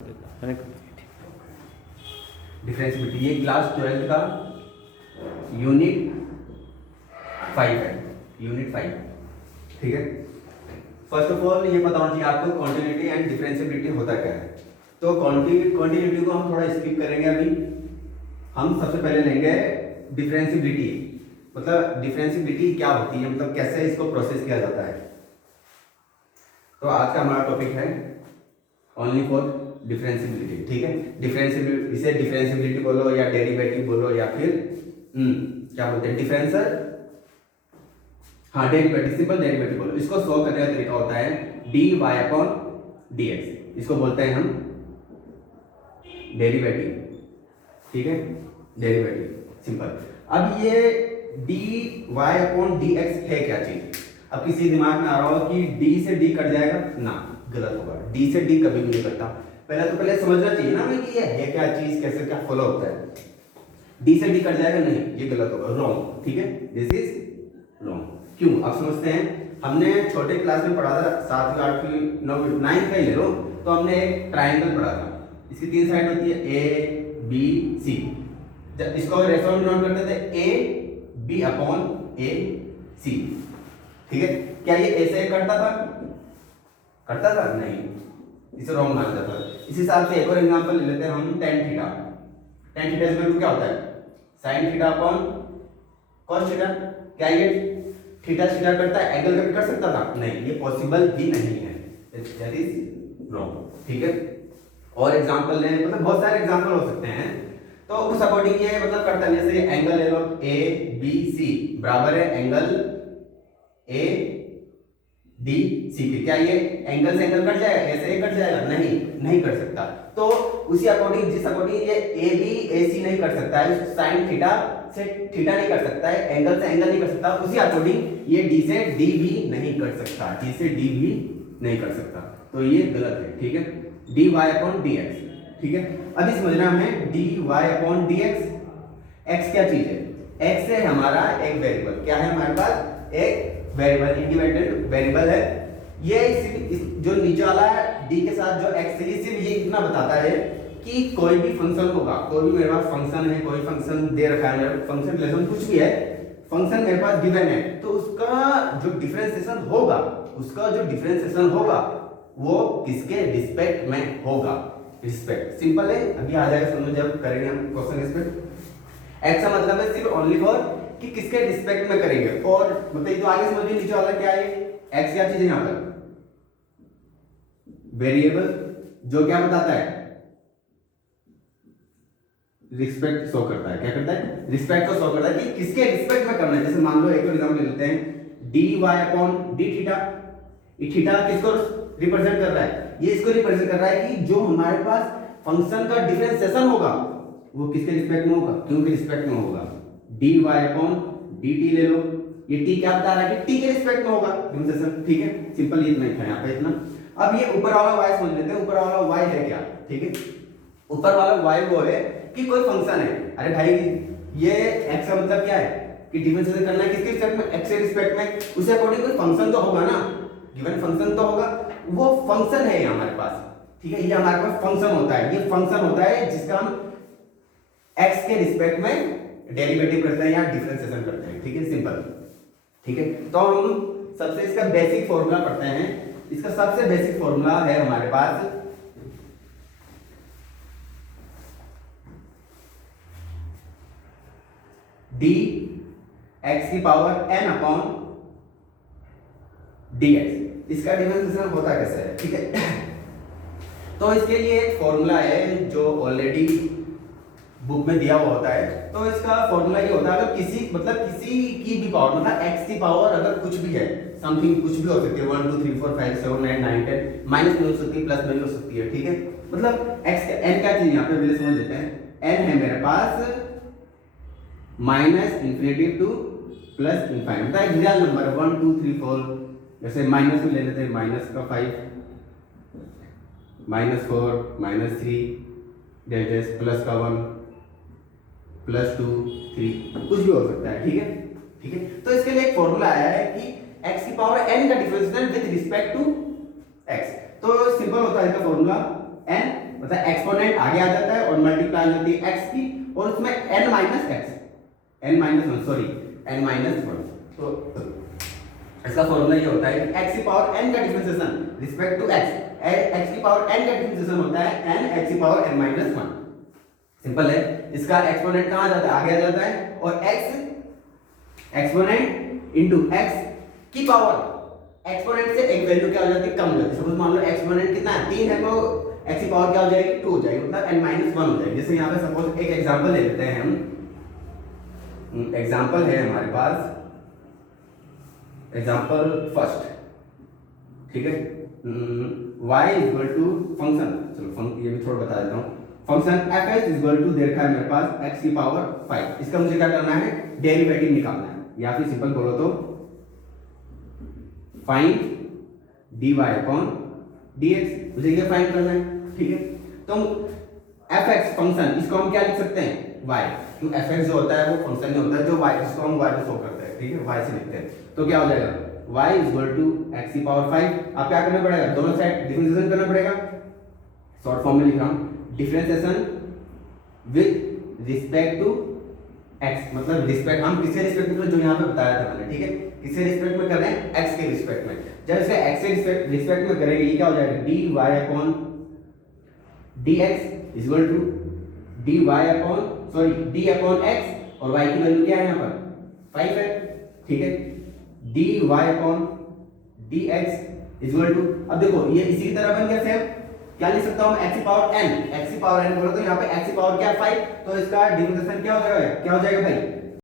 Differentiability ये class 12 का unit 5 है, यूनिट 5। ठीक है, फर्स्ट ऑफ ऑल ये पता होना चाहिए आपको कॉन्टिन्यूटी एंड डिफरेंशिएबिलिटी होता क्या है। तो कॉन्टिन्यूटी को हम थोड़ा स्किप करेंगे अभी। हम सबसे पहले लेंगे डिफरेंशिएबिलिटी, मतलब डिफरेंशिएबिलिटी क्या होती है, मतलब कैसे इसको प्रोसेस किया जाता है। तो आज का हमारा टॉपिक है ओनली फॉर डिफरेंशिएबिलिटी। ठीक है, डिफरेंशिएबिलिटी, इसे डिफरेंशिएबिलिटी बोलो या डेरिवेटिव बोलो या फिर क्या बोलते हैं डिफरेंशियल, हाँ डेरिवेटिव, सिंपल डेरिवेटिव बोलो। इसको सॉल्व करने का तरीका होता है dy अपॉन dx, इसको बोलते हैं हम डेरिवेटिव। ठीक है, डेरिवेटिव सिंपल। अब ये dy अपॉन dx है क्या चीज। अब किसी दिमाग में आ रहा हो कि d से d कट जाएगा, ना, गलत होगा। d से d कभी भी नहीं कटता। पहले समझना चाहिए ना हमें कि ये है क्या चीज, कैसे क्या फॉलो होता है। d से d कट जाएगा, नहीं, ये गलत होगा, रॉन्ग। ठीक है, दिस इज रॉन्ग। क्यों, आप समझते हैं। हमने छोटे क्लास में पढ़ा था, 7वीं 8वीं 9वीं 9th का ही ले लो, तो हमने एक ट्राइंगल पढ़ा था। इसकी 3 साइड होती है a b c। जब इसको रेशो में नोट करते थे a b upon a c। ठीक है, क्या ये ऐसे करता था? नहीं, इसे रॉन्ग माना जाता है। इस हिसाब से एक और एग्जांपल ले लेते हैं हम, tan theta. tan theta equal to क्या होता है, sin theta upon cos theta. क्या ये थीटा थीटा करता है, एंगल कभी कर सकता था? नहीं, ये पॉसिबल ही नहीं है, दैट इज रॉन्ग। ठीक है, और एग्जांपल लें, मतलब बहुत सारे एग्जांपल हो सकते हैं, तो उस अकॉर्डिंग ये मतलब करता है। जैसे एंगल ले लो ए बी सी बराबर है एंगल ए डी सी के। क्या ये एंगल से एंगल कट जाएगा, ऐसे ही कट जाएगा? नहीं कर सकता। तो उसी अकॉर्डिंग, जिस अकॉर्डिंग ये ए बी ए सी नहीं कर सकता है, साइन थीटा से थीटा नहीं कर सकता है, एंगल से एंगल नहीं कर सकता, उसी अकॉर्डिंग ये डी से डी भी नहीं कर सकता, डी से डी भी नहीं कर सकता। तो ये गलत है। ठीक है, d y upon d x. ठीक है, अभी समझना हमें d y upon d x. X क्या चीज है, एक्स है हमारा एक वेरिएबल। क्या है हमारे पास, एक वेरिएबल, इंडिपेंडेंट वेरिएबल है। ये जो नीचे वाला है डी के साथ जो एक्स है, ये सिर्फ ये इतना बताता है कि कोई भी फंक्शन होगा, कोई भी मेरे पास फंक्शन है, कोई फंक्शन दे रखा है, मेरा फंक्शन रिलेशन कुछ भी है, फंक्शन मेरे पास गिवन है, तो उसका जो डिफरेंशिएशन होगा वो किसके रिस्पेक्ट में होगा। रिस्पेक्ट सिंपल है, अभी आ जाएगा समझ जब करेंगे हम क्वेश्चन रिस्पेक्ट। एक्स का मतलब है सिर्फ ओनली फॉर कि किसके रिस्पेक्ट में करेंगे। और मतलब ये तो आगे समझिए, नीचे वाला क्या है, एक्स क्या चीज है यहाँ पर, वेरिएबल, जो क्या बताता है, रिस्पेक्ट शो करता है। क्या करता है, रिस्पेक्ट को शो करता है कि किसके रिस्पेक्ट में करना है। जैसे मान लो एक और एग्जांपल ले लेते हैं, d y upon d theta. ये थीटा किसको रिप्रेजेंट कर रहा है, ये इसको रिप्रेजेंट कर रहा है कि जो हमारे पास फंक्शन का डिफरेंशिएशन होगा वो किसके रिस्पेक्ट में होगा, क्यों के रिस्पेक्ट में होगा। dy अपॉन dt ले लो, ये t क्या बता रहा है कि t के रिस्पेक्ट में होगा डिफरेंशिएशन। ठीक है, सिंपल इतना ही था यहाँ पे, इतना। अब ये ऊपर वाला y समझ लेते हैं, ऊपर वाला y है क्या। ठीक है, ऊपर वाला y वो है कि कोई फंक्शन है। अरे भाई ये x का मतलब क्या है कि डिफरेंशिएशन करना है किसके रिस्पेक्ट में, x के रिस्पेक्ट में। उसे अकॉर्डिंग कोई फंक्शन तो होगा ना, गिवन फंक्शन तो होगा, वो फंक्शन है हमारे पास। ठीक है, ये हमारे पास फंक्शन होता है, ये फंक्शन होता है जिसका हम x के रिस्पेक्ट में डेरिवेटिव करते हैं या डिफरेंशिएशन करते हैं। ठीक है, सिंपल। ठीक है, तो हम सबसे इसका बेसिक फॉर्मूला पढ़ते हैं। इसका सबसे बेसिक फॉर्मूला है हमारे पास डी एक्स की पावर n अपॉन dx। इसका डिफरेंशिएशन होता कैसे है, ठीक है। तो इसके लिए एक फॉर्मूला है जो ऑलरेडी बुक में दिया हुआ होता है। तो इसका फॉर्मूला ये होता है, अगर किसी की भी पावर, मतलब x की पावर अगर कुछ भी है, समथिंग कुछ भी हो सकती है, 1 2 3 4 5 7 8 9 10, माइनस में हो सकती है, प्लस में भी हो सकती है। ठीक है, मतलब x का n क्या चीज यहाँ पे पहले समझ लेते हैं। n है मेरे पास minus infinity to plus infinite, मतलब एक रियल नंबर 1 2 3 4। जैसे माइनस में ले लेते हैं, माइनस का 5, -4, -3, प्लस का 1, +2 3, कुछ भी हो सकता है। ठीक है, ठीक है। तो इसके लिए एक फॉर्मूला आया है कि x की पावर n का differentiation with respect to x। तो सिंपल होता है इसका फॉर्मूला, n मतलब एक्सपोनेंट आगे आ जाता है और मल्टीप्लाई होती है x की और उसमें n minus x, n minus one, sorry n minus one. तो इसका फॉर्मूला ये होता है कि x की पावर n का differentiation respect to x, x की पावर n का डिफरेंशिएशन होता है n x की power n minus one. Simple है। इसका एक्सपोनेंट कहाँ जाता है, आगे आ जाता है और x एक्सपोनेंट इनटू x की पावर, एक्सपोनेंट से एक वैल्यू क्या हो जाती है, कम हो जाती है। सपोज मान लो एक्सपोनेंट कितना है 3 है, तो x की पावर क्या हो जाएगी 2 हो जाएगी, मतलब n माइनस वन हो जाएगी। जैसे यहाँ पे सपोज एक एग्जांपल ले लेते हैं हम, एग्जांपल है हमारे पास एग्जांपल फर्स्ट, ठीक है। y is equal to function, चलो ये भी थोड़ा बता देता हूँ। Function f is equal to दे रखा है मेरे पास x की पावर 5, इसका मुझे क्या करना है, डेरिवेटिव निकालना है, या फिर सिंपल बोलो तो फाइंड dy अपॉन dx, मुझे ये फाइंड करना है, ठीक है। तो fx फंक्शन, इसको हम क्या लिख सकते हैं y, क्योंकि fx जो होता है वो फंक्शन नहीं होता है जो y, इसको हम y पे शो करते हैं, ठीक है, y से लिखते हैं। तो क्या हो जाएगा y is equal to x की पावर 5, आप क्या करना पड़ेगा, दोनों साइड डिफरेंशिएशन करना पड़ेगा। शॉर्ट फॉर्म में लिख रहा हूं, differentiation with respect to x, मतलब रिस्पेक्ट हम किसके रिस्पेक्ट में, जो यहाँ पे बताया था मैंने, ठीक है, किसके रिस्पेक्ट में कर रहे हैं, x के रिस्पेक्ट में। जब इसे x के रिस्पेक्ट में करेंगे, ये क्या हो जाएगा dy upon dx is equal to dy upon, sorry d upon x, और y की वैल्यू क्या है यहाँ पर 5 है, ठीक है, dy upon dx is equal to, अब देखो ये इसी की तरह बन गया सेम, क्या लिख सकता हूं मैं, x की पावर n, x की पावर n बोलो तो यहाँ पे x की पावर क्या 5, तो इसका डिफरेंशिएशन क्या हो जाएगा भाई